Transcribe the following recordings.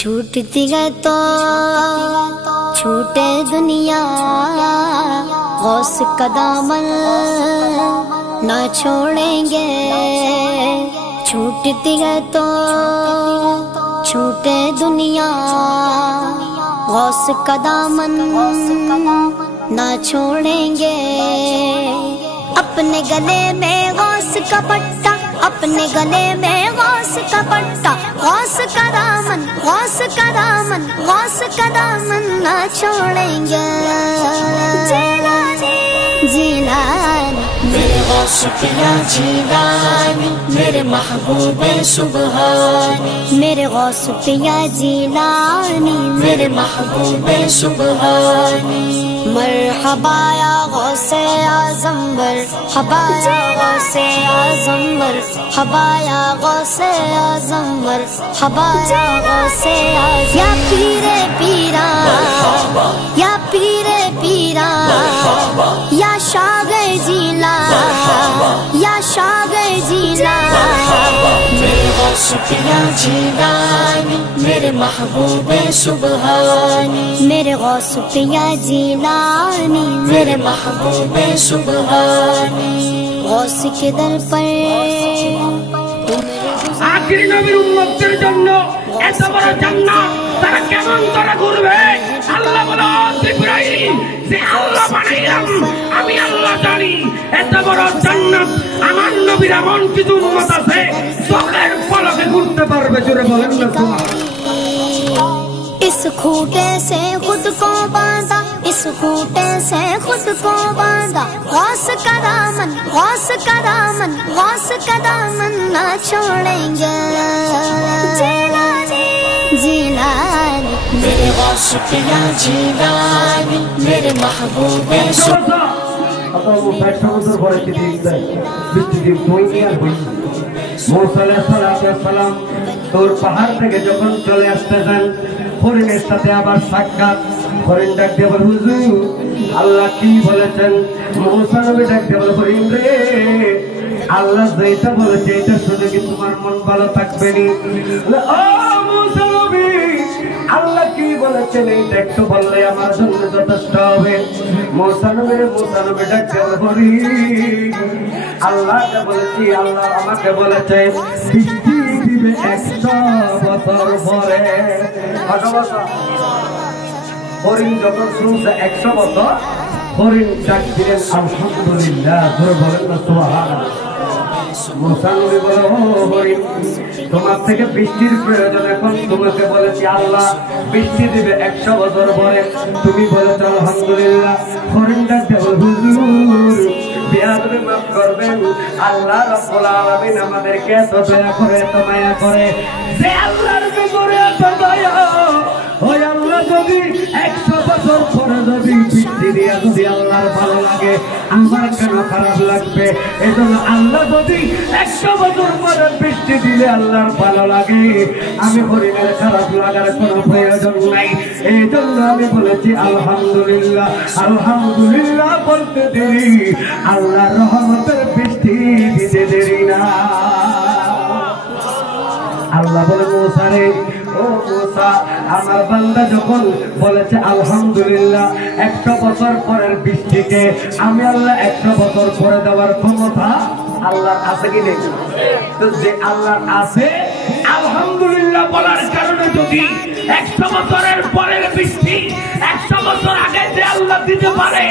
छूटती है तो छूटे दुनिया, गौस का दामन न छोड़ेंगे। छूटती है तो छूटे दुनिया, गौस का दामन न छोड़ेंगे। अपने गले में गौस का पट्टा, अपने गले में गौस का पट्टा, गौस का दामन, गौस का दामन, गौस का दामन न छोड़ेंगे। जीलानी जीलानी मेरे गौस पिया जीलानी, मेरे महबूबे सुबहानी। मेरे गौस पिया जीलानी, मेरे महबूबे सुबहानी। मरहबा या गौसे आज़म, मरहबा या गौसे आज़म, मरहबा या गौसे आज़म, मरहबा या गौसे आज़म। या पीरे पीरा, या पीरे पीरा, या शागे जीला, या शागे जीला। मेरे गौस पिया जीलानी, मेरे महबूबे सुबहानी। मेरे गौस पिया जीलानी, मेरे महबूबे सुबहानी। गौस के दर पर আখিরি নবীর উম্মতের জন্য এত বড় জান্নাত তারা কেমন করে ঘুরবে? আল্লাহ বলো ইব্রাহিম যে আল্লাহ বানাইলাম, আমি আল্লাহ জানি এত বড় জান্নাত আমার নবীর এমন কিছু উম্মত আছে চোখের পলকে ঘুরতে পারবে। জোরে বলেন না সুবহানাল্লাহ। इस खूटे से खुद को बांधा, इस खूटे से खुद को बांधा। गौस का दामन, गौस का दामन, गौस का दामन न छोड़ेंगे। जीलानी जीलानी मेरे गौस पिया जीलानी, मेरे महबूबे তোর পাহাড় থেকে যখন চলে আসতেছেন হরিণের সাথে আবার সাক্ষাৎ। হরিণ ডাক দিয়ে বলে হুজুর আল্লাহ কি বলেছেন? মুসা নবী ডাক দিয়ে বলে হরিণ রে, আল্লাহ যেটা বলেছে এটা শুনে কি তোমার মন ভালো থাকবে নি? ও মুসা নবী আল্লাহ কি বলেছেন এইটা একটু বললে আমার জন্য যথেষ্ট হবে। মুসা নবী ডাক দিয়ে বলে হরিণ আল্লাহকে বলেছি, আল্লাহ আমাকে বলেছে বৃষ্টি দিবে 100 বছর পরে। হরিণ যখন শুনছে 100 বছর, হরিণ ডাক দিলেন আলহামদুলিল্লাহ। ধরে বলেন না সুবহানাল্লাহ। মুসা নবী বলে ও হরিণ তোমার থেকে বৃষ্টির প্রয়োজন, এখন তোমাকে বলেছি আল্লাহ বৃষ্টি দিবে 100 বছর পরে, তুমি বলেছো আলহামদুলিল্লাহ। হরিণ ডাক দিয়ে বলে হুজুর বিয়াদবি মাফ করবেন, আল্লাহ রাব্বুল আলামিন আমাদেরকে এত দয়া করে, এত মায়া করে যে আল্লাহর ভিতরে এত দয়া। ওই আল্লাহ যদি 100 বছর পরে যদি বৃষ্টি দিয়ে যদি আল্লাহর ভালো লাগে, আমার কেন খারাপ লাগবে? এই জন্য আল্লাহ যদি 100 বছর পরে বৃষ্টি দিলে আল্লাহর ভালো লাগে, আমি হরিণের খারাপ লাগার কোনো প্রয়োজন নাই। এই জন্য আমি বলেছি আলহামদুলিল্লাহ। আলহামদুলিল্লাহ বলতে দেরি, আল্লাহর রহমতের বৃষ্টি দিতে দেরি না। আল্লাহ বলে মুসা রে, ও মুসা আমার বান্দা যখন বলেছে আলহামদুলিল্লাহ 100 বছর পরের বৃষ্টিকে আমি আল্লাহ 100 বছর পরে দেওয়ার ক্ষমতা আল্লাহর আছে কি নেই? তো যে আল্লাহর আছে আলহামদুলিল্লাহ বলার কারণে যদি 100 বছরের পরের বৃষ্টি 100 বছর আগে যে আল্লাহ দিতে পারে,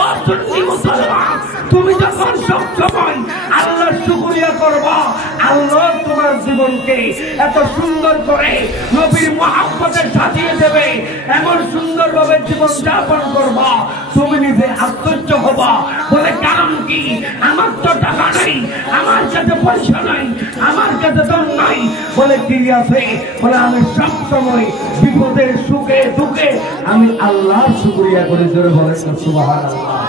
ও সুন্নি মুসলমান তুমি যখন সবসময় আল্লাহর শুকরিয়া করবা, আল্লাহ তোমার জীবনকে এত সুন্দর করে নবীর মহব্বতে সাজিয়ে দেবে, এমন সুন্দর ভাবে জীবন যাপন করবা, তুমি নিজে আশ্চর্য হবা। বলে কারণ কি? আমার তো টাকা নেই, আমার কাছে পয়সা নাই, আমার কাছে ধন নাই। বলে কি আছে? বলে আমি সবসময় বিপদে সুখে দুঃখে আমি আল্লাহর শুকরিয়া করে। জোরে বলেন সুবহানাল্লাহ।